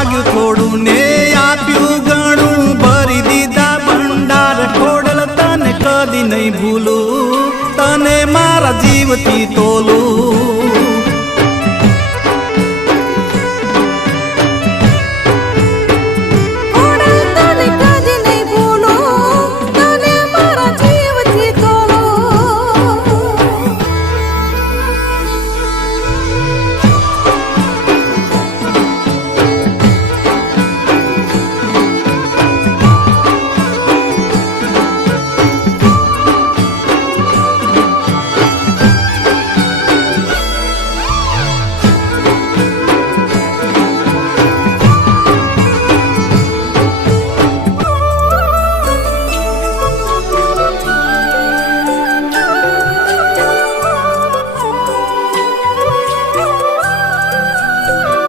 माग्यु थोड़ू ने आप्यू घणू भरी दीधा भंडार खोडल तने कदी नहीं भूलू तने मारा जीवथी तोलू।